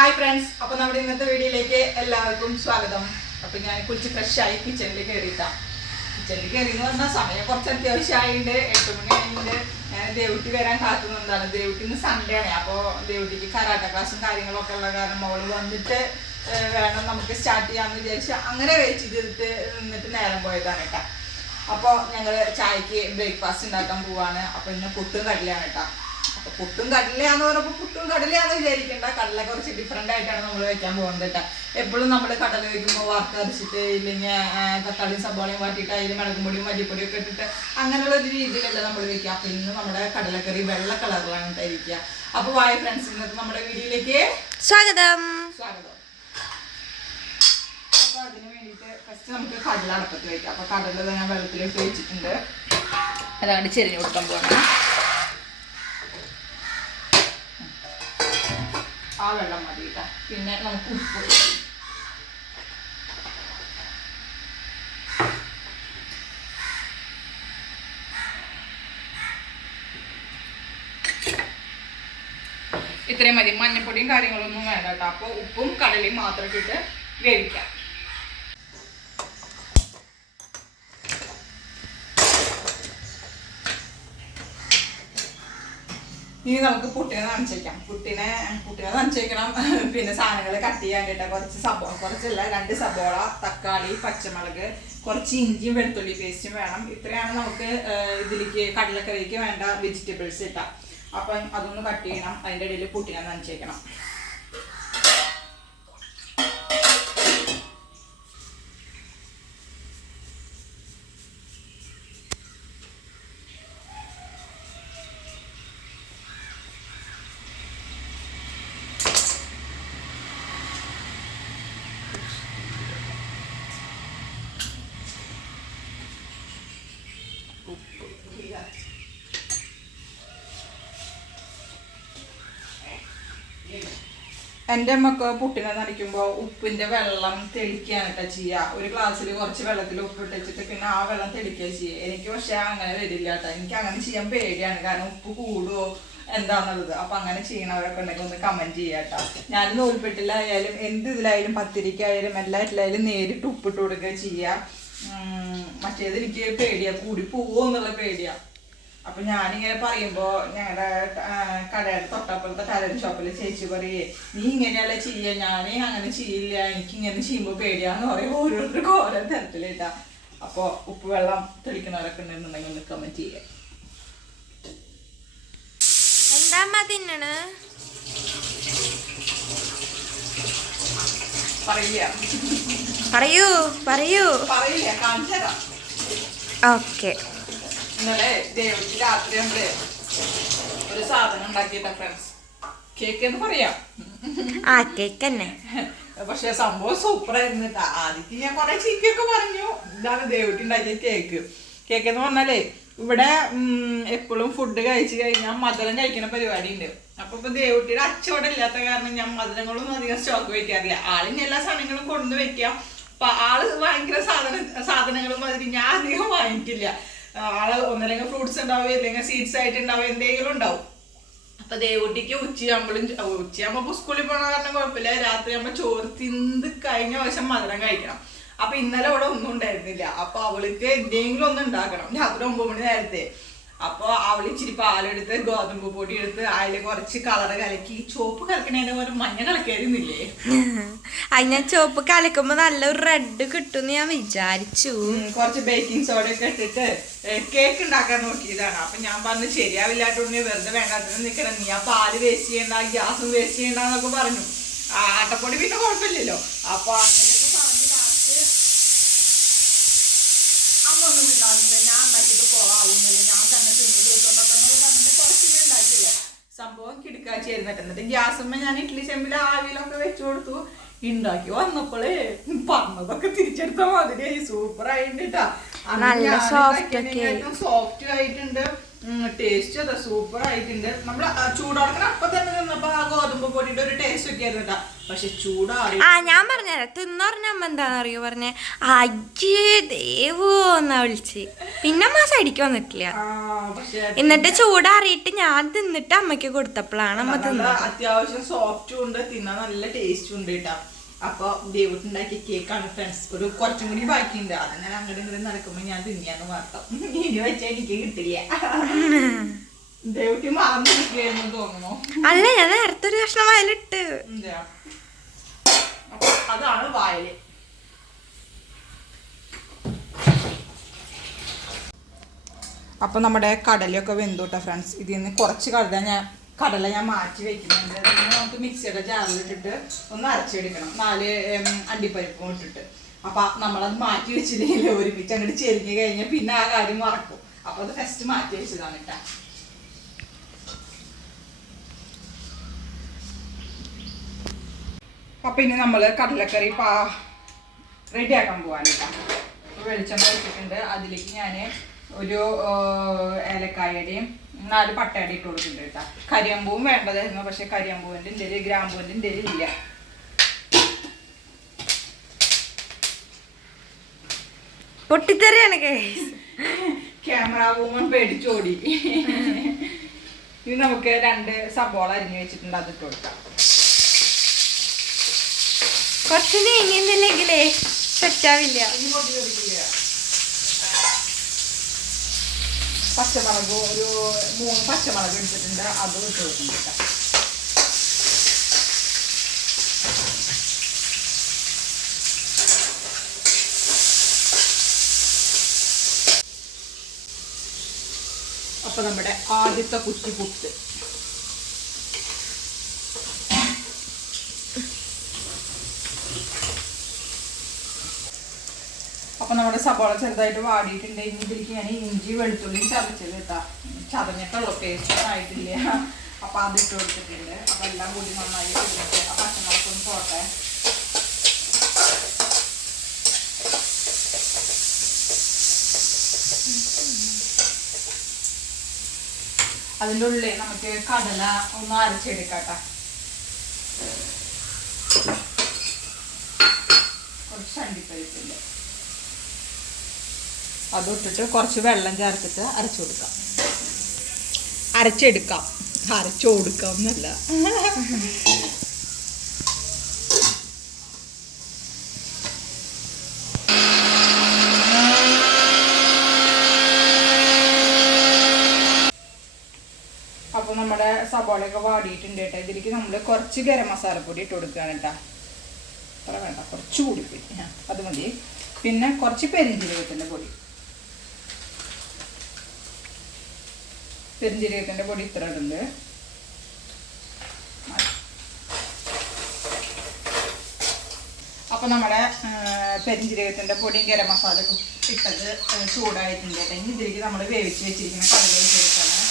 Hi friends, അപ്പോൾ നമ്മുടെ ഇന്നത്തെ വീഡിയോയിലേക്ക് എല്ലാവർക്കും സ്വാഗതം. അപ്പോൾ ഞാൻ കുളിച്ച് ഫ്രഷായി കിച്ചണിൽ കയറിയിട്ടാണ്. കിച്ചണിൽ കയറിയെന്ന് പറഞ്ഞാൽ സമയം കുറച്ച് അത്യാവശ്യമായിട്ടുണ്ട്. 8 മണി ആയിട്ടുണ്ട്. ഞാൻ ദേവുട്ടി വരാൻ കാത്തുനിന്നതാണ്. ദേവുട്ടി ഇന്ന് സൺഡേ ആണ്. അപ്പോൾ ദേവുട്ടിക്ക് കരാട്ട ക്ലാസ്സും കാര്യങ്ങളൊക്കെ ഉള്ള കാരണം അവൾ വന്നിട്ട് വേണം നമുക്ക് സ്റ്റാർട്ട് ചെയ്യാമെന്ന് വിചാരിച്ച് അങ്ങനെ വെയിറ്റ് ചെയ്തിട്ട് നിന്നിട്ട് നേരം പോയതാണ് കേട്ടോ. അപ്പോൾ ഞങ്ങൾ ചായക്ക് ബ്രേക്ക്ഫാസ്റ്റ് ഉണ്ടാക്കാൻ പോവാണ്. അപ്പോൾ ഇന്ന് പുട്ടും കടലയാണ് കേട്ടോ. അപ്പോൾ പുട്ടും കടലയാന്ന് പറഞ്ഞപ്പോൾ പുട്ടും കടലയാന്ന് വിചാരിക്കേണ്ട, കടല കുറച്ച് ഡിഫറെൻ്റ് ആയിട്ടാണ് നമ്മൾ വയ്ക്കാൻ പോകുന്നത് കേട്ടോ. എപ്പോഴും നമ്മൾ കടല വയ്ക്കുമ്പോൾ വറുത്തരച്ചിട്ട് ഇല്ലെങ്കിൽ തക്കാളിയും സബോളയും വാട്ടിയിട്ട് അതിൽ മുളകും പൊടിയും മല്ലിപ്പൊടിയും ഒക്കെ ഇട്ടിട്ട് അങ്ങനെയുള്ള ഒരു രീതിയിലല്ല നമ്മൾ വയ്ക്കുക. അപ്പോൾ ഇന്ന് നമ്മുടെ കടലക്കറി വെള്ള കളറിലാണ് ഇരിക്കുക. അപ്പോൾ വായ ഫ്രണ്ട്സ്, ഇന്നത്തെ നമ്മുടെ വീഡിയോയിലേക്ക് സ്വാഗതം. അപ്പോൾ അതിന് വേണ്ടിയിട്ട് ഫസ്റ്റ് നമുക്ക് കടല അടപ്പത്ത് വയ്ക്കാം. അപ്പോൾ കടല ഞാൻ വെള്ളത്തിലേക്ക് വെച്ചിട്ടുണ്ട്. അതാണ് ചെരിഞ്ഞ് കൊടുക്കാൻ പോകുന്നത്. ആ വെള്ളം മതി കേട്ടോ. പിന്നെ നമുക്ക് ഉപ്പ്, ഇത്രയും മതി. മഞ്ഞപ്പൊടിയും കാര്യങ്ങളൊന്നും വേണ്ട കേട്ടോ. അപ്പോൾ ഉപ്പും കടലയും മാത്രം ഇട്ടിട്ട് വേവിക്കാം. ഇനി നമുക്ക് പുട്ടിനെ നനച്ചേക്കാം. പുട്ടിനെ നനച്ചേക്കണം. പിന്നെ സാധനങ്ങൾ കട്ട് ചെയ്യാൻ കേട്ടോ. കുറച്ചല്ല 2 സബോള, തക്കാളി, പച്ചമുളക്, കുറച്ച് ഇഞ്ചിയും വെളുത്തുള്ളി പേസ്റ്റും വേണം. ഇത്രയാണ് നമുക്ക് ഇതിലേക്ക് കടലക്കറിക്ക് വേണ്ട വെജിറ്റബിൾസ് ഇട്ടാ. അപ്പം അതൊന്ന് കട്ട് ചെയ്യണം. അതിൻ്റെ ഇടയിൽ പുട്ടിനെ നനച്ചേക്കണം. എൻ്റെ അമ്മക്ക് പുട്ടിനെ നനയ്ക്കുമ്പോൾ ഉപ്പിൻ്റെ വെള്ളം തെളിക്കുകയാണ് കേട്ടോ ചെയ്യുക. ഒരു ഗ്ലാസ്സിൽ കുറച്ച് വെള്ളത്തിൽ ഉപ്പ് ഇട്ടിട്ട് പിന്നെ ആ വെള്ളം തെളിക്കുക ചെയ്യുക. എനിക്ക് പക്ഷേ അങ്ങനെ വരില്ല കേട്ടോ. എനിക്ക് അങ്ങനെ ചെയ്യാൻ പേടിയാണ്. കാരണം ഉപ്പ് കൂടുമോ എന്താണെന്നുള്ളത്. അപ്പം അങ്ങനെ ചെയ്യണവരൊക്കെ ഉണ്ടെങ്കിൽ ഒന്ന് കമൻറ്റ് ചെയ്യുക കേട്ടോ. ഞാൻ നൂൽപ്പെട്ടിലായാലും എന്ത് ഇതിലായാലും പത്തിരിക്കായാലും എല്ലാറ്റിലായാലും നേരിട്ട് ഉപ്പിട്ട് കൊടുക്കുക ചെയ്യുക. മറ്റേത് എനിക്ക് പേടിയാണ്, കൂടി പോവോ എന്നുള്ള പേടിയാണ്. അപ്പം ഞാനിങ്ങനെ പറയുമ്പോൾ ഞങ്ങളുടെ കടയുടെ തൊട്ടപ്പുറത്തെ ടൈലർ ഷോപ്പിൽ ചേച്ചി പറയേ, നീ ഇങ്ങനെയല്ല ചെയ്യുക, ഞാനേ അങ്ങനെ ചെയ്യില്ല, എനിക്കിങ്ങനെ ചെയ്യുമ്പോൾ പേടിയാന്ന് പറയും. ഓരോരുത്തർക്കും ഓരോ തരത്തിലിട്ടാ. അപ്പോൾ ഉപ്പ് വെള്ളം തെളിക്കുന്നവരൊക്കെ ഉണ്ടെന്നുണ്ടെങ്കിൽ ഒന്ന് കമൻറ്റ് ചെയ്യുക. എന്താ തിന്നണ്? പറയില്ല, കാണിച്ചു തരാം. ഓക്കെ. ഇന്നലെ ദേവയ്ക്ക് രാത്രി നമ്മള് ഒരു സാധനം ഉണ്ടാക്കിയിട്ടാ ഫ്രണ്ട്സ്. കേക്ക് എന്ന് പറയാം. ആ കേക്ക് തന്നെ. പക്ഷെ സംഭവം സൂപ്പറായിരുന്നു കേട്ടോ. ആദ്യത്തെ ഞാൻ കുറെ ചീക്കൊക്കെ പറഞ്ഞു. ഇതാണ് ദേവയ്ക്ക് ഉണ്ടാക്കിയ കേക്ക് എന്ന് പറഞ്ഞാലേ ഇവിടെ എപ്പോഴും ഫുഡ് കഴിച്ചു കഴിഞ്ഞാൽ മധുരം കഴിക്കുന്ന പരിപാടി ഉണ്ട്. അപ്പൊ ഇപ്പൊ ദേവട്ടിയുടെ അച്ചോടെ ഇല്ലാത്ത കാരണം ഞാൻ മധുരങ്ങളൊന്നും അധികം സ്റ്റോക്ക് വെക്കാറില്ല. ആളിന് എല്ലാ സാധനങ്ങളും കൊണ്ടു വെക്കാം. അപ്പൊ ആള് ഭയങ്കര സാധനങ്ങളും അതിന് ഞാൻ അധികം വാങ്ങിക്കില്ല. ആള് ഒന്നല്ലെങ്കിൽ ഫ്രൂട്ട്സ് ഉണ്ടാവും, അല്ലെങ്കിൽ സീഡ്സ് ആയിട്ട് ഉണ്ടാവും, എന്തെങ്കിലും ഉണ്ടാവും. അപ്പൊ ദേവൂട്ടിക്ക് ഉച്ചയാകുമ്പോ സ്കൂളിൽ പോകണ കാരണം കുഴപ്പമില്ല. രാത്രി ആകുമ്പോ ചോറ് തിന്ത് കഴിഞ്ഞ വശം മധുരം കഴിക്കണം. അപ്പൊ ഇന്നലെ അവിടെ ഒന്നും ഉണ്ടായിരുന്നില്ല. അപ്പൊ അവൾക്ക് എന്തെങ്കിലും ഒന്നും ഉണ്ടാക്കണം രാത്രി 9 മണി നേരത്തെ. അപ്പൊ അവള് ഇച്ചിരി പാലെടുത്ത് ഗോതമ്പ് പൊടി എടുത്ത് അതിൽ കുറച്ച് കളറ് കലക്കി, ചോപ്പ് കലക്കണേന്റെ പോലെ മഞ്ഞ കളക്കായിരുന്നില്ലേ? ഞാൻ ചോപ്പ് കലക്കുമ്പോ നല്ലൊരു റെഡ് കിട്ടും ഞാൻ വിചാരിച്ചു. കുറച്ച് ബേക്കിംഗ് സോഡ ഒക്കെ ഇട്ടിട്ട് കേക്ക് ഉണ്ടാക്കാൻ നോക്കിയതാണ്. അപ്പൊ ഞാൻ പറഞ്ഞു ശരിയാവില്ലാത്തോണ്ട് വെറുതെ വേണ്ടാത്തിന് നിൽക്കണം, നീ ആ പാല് വേസ്റ്റ് ചെയ്യണ്ട, ഗ്യാസും വേസ്റ്റ് ചെയ്യണ്ടെന്നൊക്കെ പറഞ്ഞു. ആട്ടപ്പൊടി പിന്നെ കുഴപ്പമില്ലല്ലോ. അപ്പൊ അങ്ങനെയൊക്കെ പറഞ്ഞ് ലാസ്റ്റ് അമ്മ ഒന്നും ഉണ്ടാകുന്നില്ല, ഞാൻ ഉണ്ടാക്കിയിട്ട് പോവാവുന്നില്ല, ഞാൻ തന്നെ തിന്നു തീർത്തോണ്ടൊക്കെ പറഞ്ഞിട്ട് കുറച്ചിങ്ങനെ ഉണ്ടാക്കില്ല. സംഭവം കിടക്കാച്ചായിരുന്നു. എന്നിട്ട് ഗ്യാസുമ്മ ഞാൻ ഇഡ്ഡലി ചെമ്പിൽ ആവിയിലൊക്കെ വെച്ചു കൊടുത്തു. ഉണ്ടാക്കി വന്നപ്പോളേ പറഞ്ഞതൊക്കെ തിരിച്ചെടുത്ത മാതിരി സൂപ്പർ ആയിട്ടാ. സോഫ്റ്റ് ആയിട്ടുണ്ട്. ടേസ്റ്റ് അതാ സൂപ്പർ ആയിട്ടുണ്ട്. നമ്മൾ ചൂടോടക്കണ അപ്പൊ തന്നെ നിന്നപ്പോ ആ ഗോതമ്പ് പൊടിയുടെ ഒരു ടേസ്റ്റ് ഒക്കെ ആയിരുന്നു കേട്ടോ. പക്ഷെ ചൂടാറി. ഞാൻ പറഞ്ഞുതരാം. തിന്നറിഞ്ഞ അമ്മ എന്താണെന്നറിയോ പറഞ്ഞേ, അയ്യേ ദേവോ എന്നാ വിളിച്ച്. പിന്നെ അമ്മ സൈഡിക്ക് വന്നിട്ടില്ല. എന്നിട്ട് ചൂടാറിയിട്ട് ഞാൻ തിന്നിട്ട് അമ്മയ്ക്ക് കൊടുത്തപ്പോഴാണ് അമ്മ തിന്നത്. അത്യാവശ്യം സോഫ്റ്റും ഉണ്ട്, തിന്നാൻ നല്ല ടേസ്റ്റും ഉണ്ട് കേട്ടോ. അപ്പൊ ദേവുണ്ടാക്കിയ കേക്കാണ് ഫ്രണ്ട്സ്. ഒരു കുറച്ചും കൂടി ബാക്കിയുണ്ട്. അത് ഞാൻ അങ്ങോട്ടും ഇങ്ങോട്ടും നടക്കുമ്പോ ഞാൻ തിന്നിയാന്ന് മാത്രം. ഇനി വെച്ചാൽ എനിക്ക് കിട്ടില്ല. ദേവുട്ടി മറന്നിരിക്കുന്നു തോന്നുന്നു. അല്ല, ഞാൻ നേരത്തെ ഒരു കഷ്ണം വയലിട്ട്. അതാണ് വായല്. അപ്പൊ നമ്മുടെ കടലയൊക്കെ വെന്തോട്ടെ ഫ്രണ്ട്സ്. ഇതിൽ നിന്ന് കുറച്ച് കടല ഞാൻ മാറ്റി വെക്കുന്നുണ്ട്. നമുക്ക് മിക്സിയുടെ ജാറിലിട്ടിട്ട് ഒന്ന് അരച്ചെടുക്കണം, 4 അണ്ടിപ്പരിപ്പും ഇട്ടിട്ട്. അപ്പൊ നമ്മളത് മാറ്റി വെച്ചില്ലെങ്കിൽ ഒരുമിച്ച് അങ്ങോട്ട് ചെരിഞ്ഞ് കഴിഞ്ഞാൽ പിന്നെ ആ കാര്യം മറക്കും. അപ്പൊ അത് ഫസ്റ്റ് മാറ്റി വെച്ചതാണ് കേട്ടാ. അപ്പൊ ഇനി നമ്മള് കടലക്കറി റെഡിയാക്കാൻ പോവാനില്ല. വെളിച്ചെണ്ണ വെച്ചിട്ടുണ്ട്. അതിലേക്ക് ഞാൻ ഒരു ഏലക്കായയുടെയും 4 പട്ടയുടെ ഇട്ട് കൊടുക്കുന്നുണ്ട് കേട്ടോ. കരിയമ്പൂവും വേണ്ടതായിരുന്നു, പക്ഷെ കരിയമ്പൂവിൻ്റെ എൻ്റെ ഗ്രാമ്പൂവിൻ്റെ എൻ്റെ ഇല്ല. പൊട്ടിത്തെറിയാണ് ക്യാമറ വുമൺ പേടിച്ചോടി. ഇനി നമുക്ക് 2 സബോള അരിഞ്ഞു വെച്ചിട്ടുണ്ട്, അതിട്ട് കൊടുക്കാം. കുറച്ച് നീങ്ങിന്നില്ലെങ്കിലേ സെറ്റാവില്ല. പച്ചമുളക് ഒരു 3 പച്ചമുളക് എടുത്തിട്ടുണ്ട്, അതും ഇട്ട് കൊടുക്കുന്നുണ്ട്. അപ്പൊ നമ്മുടെ ആദ്യത്തെ കുറ്റി പുട്ട്. അപ്പൊ നമ്മുടെ സബോള ചെറുതായിട്ട് വാടിയിട്ടുണ്ട്. ഇനി ഇതിലേക്ക് ഞാൻ ഇഞ്ചി വെളുത്തുള്ളിയും ചതച്ചത് കേട്ടാ. ചതഞ്ഞിട്ടുള്ളൂ, പേസ്റ്റ് ആയിട്ടില്ല. അപ്പൊ അത് ഇട്ട് കൊടുത്തിട്ടുണ്ട്. അപ്പൊ എല്ലാം കൂടി നന്നായി ഇട്ടിട്ട് ആ പച്ചമുളകൊന്ന് പോട്ടെ. അതിൻ്റെ ഉള്ളിൽ നമുക്ക് കടല ഒന്ന് അരച്ചെടുക്കാട്ടോ. കുറച്ച് അണ്ടിപ്പരിപ്പില്ല, അതിട്ടിട്ട് കുറച്ച് വെള്ളം ചേർത്തിട്ട് അരച്ചു കൊടുക്കാം. അരച്ചെടുക്കാം, അരച്ചു കൊടുക്കാം എന്നല്ല. അപ്പൊ നമ്മുടെ സബോളയൊക്കെ വാടിയിട്ടുണ്ട് കേട്ടോ. ഇതിലേക്ക് നമ്മൾ കുറച്ച് ഗരം മസാലപ്പൊടി ഇട്ട് കൊടുക്കുകയാണ് കേട്ടോ. അത്ര വേണ്ട, കുറച്ച് കൂടിപ്പോയി, അത് മതി. പിന്നെ കുറച്ച് പെരിഞ്ജീരകത്തിൻ്റെ പൊടി. പെരിഞ്ജീരകത്തിൻ്റെ പൊടി ഇത്ര ഇടുന്നുണ്ട്. അപ്പൊ നമ്മുടെ പെരിഞ്ജീരകത്തിൻ്റെ പൊടി ഗരം മസാല ഇട്ടത് ചൂടായിട്ടുണ്ട് കേട്ടോ. ഇനി ഇതിലേക്ക് നമ്മൾ വേവിച്ച് വെച്ചിരിക്കുന്ന കടല വെച്ചെടുക്കണം.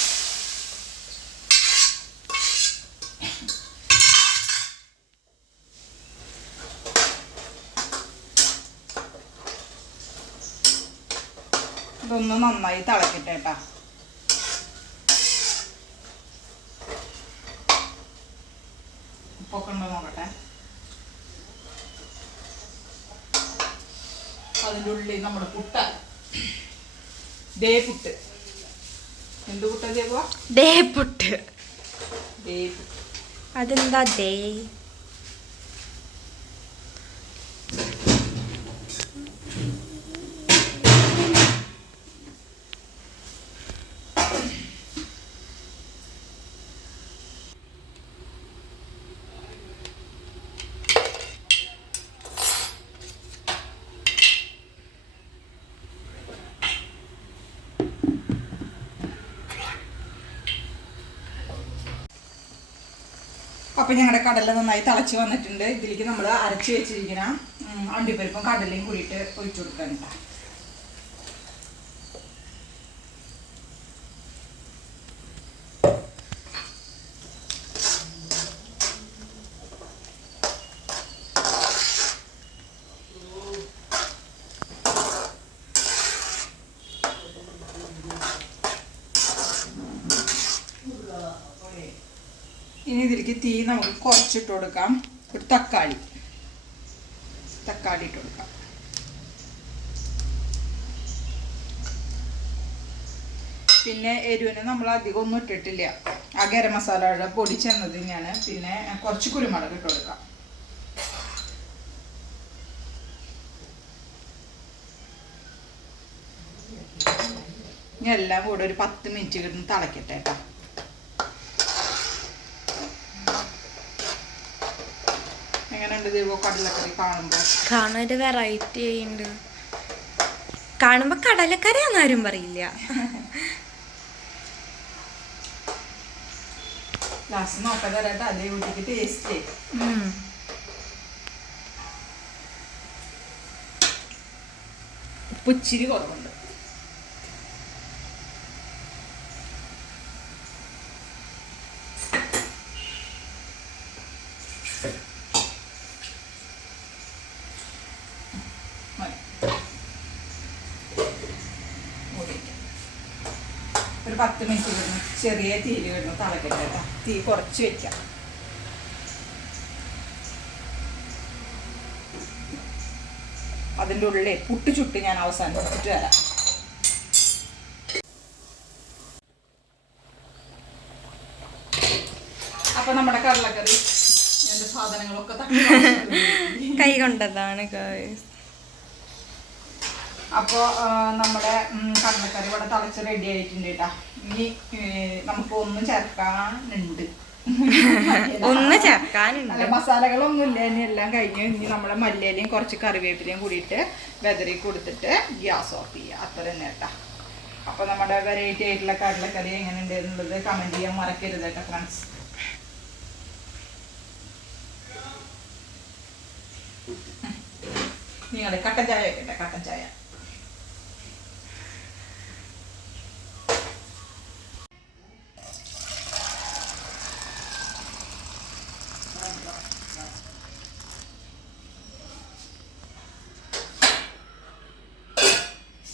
ഇതൊന്ന് നന്നായി തിളക്കട്ടെ കേട്ടാ. ഉപ്പൊക്കെ ഉണ്ടോ നോക്കട്ടെ. അതിൻ്റെ ഉള്ളിൽ നമ്മുടെ പുട്ട, ദേ പുട്ട്. എന്ത് പുട്ട ദേവാ? ദേ പുട്ട്. ദേ പുട്ട്. അതെന്താ ദേ? അപ്പം ഞങ്ങളുടെ കടല നന്നായി തിളച്ച് വന്നിട്ടുണ്ട്. ഇതിലേക്ക് നമ്മൾ അരച്ച് വെച്ചിരിക്കുന്ന അണ്ടിപ്പരിപ്പും കടലയും കൂടിയിട്ട് ഒഴിച്ചു കൊടുക്കാനുണ്ട്. ഇനി ഇതിലേക്ക് തീ നമുക്ക് കുറച്ചിട്ട് കൊടുക്കാം. ഒരു തക്കാളി ഇട്ട് കൊടുക്കാം. പിന്നെ എരിവിന് നമ്മൾ അധികം ഒന്നും ഇട്ടിട്ടില്ല. ആ ഗരം മസാലയുടെ പൊടി ചെന്നത് തന്നെയാണ്. പിന്നെ കുറച്ച് കുരുമുളക് ഇട്ട് കൊടുക്കാം. ഇനി എല്ലാം കൂടെ ഒരു 10 മിനിറ്റ് കിടന്ന് തിളക്കട്ടെ കേട്ടോ. എങ്ങനെയുണ്ട് ദൈവ കടലക്കറി കാണുമ്പോൾ? കാണാൻ ഒരു വെറൈറ്റി ഉണ്ട്. കാണുമ്പോ കടലക്കറിയാന്ന് ആരും പറയില്ല. ലാസ്റ്റ് നോക്കാൻ തരാട്ടെ അതേ കുട്ടിക്ക് ടേസ്റ്റ്. ഉപ്പ് ഇച്ചിരി കുറവുണ്ട്. ഒരു 10 മിനിറ്റ് കിടന്ന് ചെറിയ തീയിൽ കിടന്ന് തിളക്കട്ടെ കേട്ടോ. തീ കുറച്ച് വെക്കാം. അതിൻ്റെ ഉള്ളിൽ പുട്ട് ചുട്ട് ഞാൻ അവസാനം വെച്ചിട്ട് വരാം. അപ്പൊ നമ്മുടെ കടലക്കറി എന്റെ സാധനങ്ങളൊക്കെ കൈ കൊണ്ടതാണ്. അപ്പോൾ നമ്മുടെ കടലക്കറി ഇവിടെ തിളച്ച് റെഡി ആയിട്ടുണ്ട് കേട്ടോ. ഇനി നമുക്ക് ഒന്നും ചേർക്കാനുണ്ട്. അല്ല, മസാലകളൊന്നും ഇല്ല. ഇനി എല്ലാം കഴിഞ്ഞ് ഇനി നമ്മളെ മല്ലിയിലയും കുറച്ച് കറിവേപ്പിലയും കൂടിയിട്ട് വെതറി കൊടുത്തിട്ട് ഗ്യാസ് ഓഫ് ചെയ്യുക. അത്ര തന്നെ കേട്ടോ. അപ്പോൾ നമ്മുടെ വെറൈറ്റി ആയിട്ടുള്ള കടലക്കറി എങ്ങനെയുണ്ട് എന്നുള്ളത് കമൻറ്റ് ചെയ്യാൻ മറക്കരുത് കേട്ടോ ഫ്രണ്ട്സ്. നിങ്ങൾ കട്ടൻ ചായ വെക്കട്ടെ. കട്ടൻ ചായ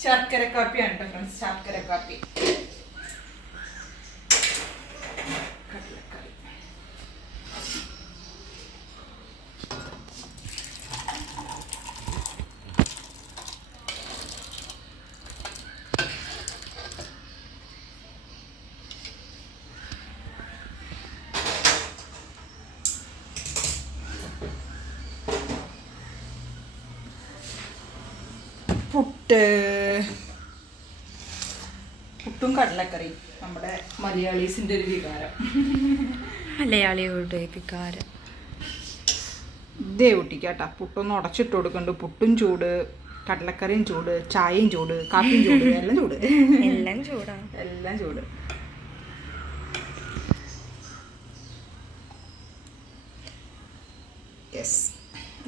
ശർക്കര കാപ്പിയാണ് കേട്ടോ ഫ്രണ്ട്സ്. ശർക്കര കാപ്പി കടലക്കറി. പുട്ടും കടലക്കറി നമ്മുടെ മലയാളീസിന്റെ ഒരു വികാരം. മലയാളികളുടെ വികാരം. ഇതേ കുട്ടിക്കാട്ടാ പുട്ടൊന്ന് ഉടച്ചിട്ട് കൊടുക്കണ്ട്. പുട്ടും ചൂട്, കടലക്കറിയും ചൂട്, ചായയും ചൂട്, കാപ്പിയും ചൂട്, എല്ലാം ചൂട്. എല്ലാം ചൂടാണ്. എല്ലാം ചൂട്. യെസ്,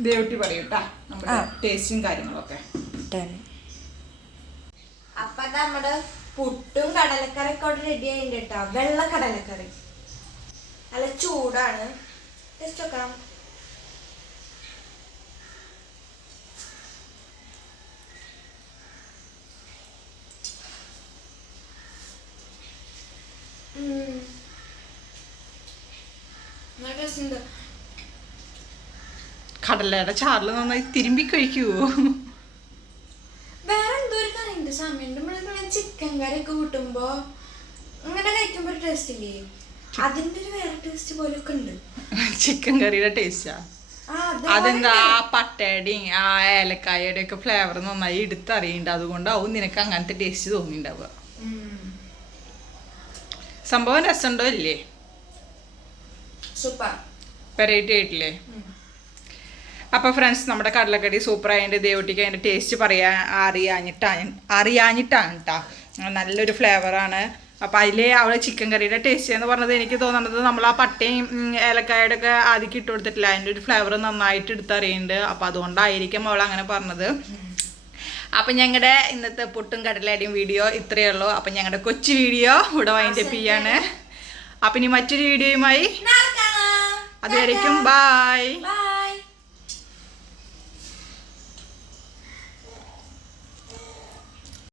ദേവട്ടി പറയൂട്ടാ നമ്മുടെ ടേസ്റ്റും കാര്യങ്ങളൊക്കെ. അപ്പൊ നമ്മുടെ പുട്ടും കടലക്കറിയൊക്കെ റെഡി ആയിട്ടുണ്ട് കേട്ടോ. വെള്ള കടലക്കറി നല്ല ചൂടാണ്. ടേസ്റ്റ് വെക്കാം. കടലയുടെ ചാറിൽ നന്നായി തിരുമ്പി കഴിക്കുവോ? വേറെ എന്തോ ഒരു കറിയുണ്ട് സമയത്ത് ചിക്കൻ കറി ഒക്കെ കൂട്ടുമ്പോ അങ്ങനെ കഴിക്കുമ്പോ ഒരു ടേസ്റ്റ് ഇല്ലേ? അതിന്റെ ഒരു വേറെ ടേസ്റ്റ് പോലൊക്കെ ഉണ്ട്. ചിക്കൻ കറിയുടെ ടേസ്റ്റാ? അതെന്താ ആ പട്ടയുടെയും ആ ഏലക്കായയുടെ ഒക്കെ ഫ്ലേവർ നന്നായി എടുത്തറിയണ്ട. അതുകൊണ്ടാവും നിനക്ക് അങ്ങനത്തെ ടേസ്റ്റ് തോന്നിണ്ടാവുക. സംഭവം രസമുണ്ടോ ഇല്ലേ? സൂപ്പർ വെറൈറ്റി ആയിട്ടില്ലേ? അപ്പോൾ ഫ്രണ്ട്സ്, നമ്മുടെ കടലക്കറി സൂപ്പറായതിൻ്റെ ദേവട്ടിക്ക് അതിൻ്റെ ടേസ്റ്റ് അറിയാഞ്ഞിട്ടാണ് കേട്ടോ. നല്ലൊരു ഫ്ലേവറാണ്. അപ്പോൾ അതിൽ അവൾ ചിക്കൻ കറിയുടെ ടേസ്റ്റ് എന്ന് പറഞ്ഞത് എനിക്ക് തോന്നുന്നത് നമ്മൾ ആ പട്ടയും ഏലക്കായുടെ ഒക്കെ ആദ്യം ഇട്ട് കൊടുത്തിട്ടില്ല. അതിൻ്റെ ഒരു ഫ്ലേവർ നന്നായിട്ട് എടുത്തറിയുന്നുണ്ട്. അപ്പോൾ അതുകൊണ്ടായിരിക്കും അവൾ അങ്ങനെ പറഞ്ഞത്. അപ്പം ഞങ്ങളുടെ ഇന്നത്തെ പുട്ടും കടലയുടെയും വീഡിയോ ഇത്രയേ ഉള്ളൂ. അപ്പം ഞങ്ങളുടെ കൊച്ചു വീഡിയോ ഇവിടെ വൈൻഡപ്പ് ചെയ്യാണ്. അപ്പം ഇനി മറ്റൊരു വീഡിയോയുമായി അതുവരേക്കും ബൈ.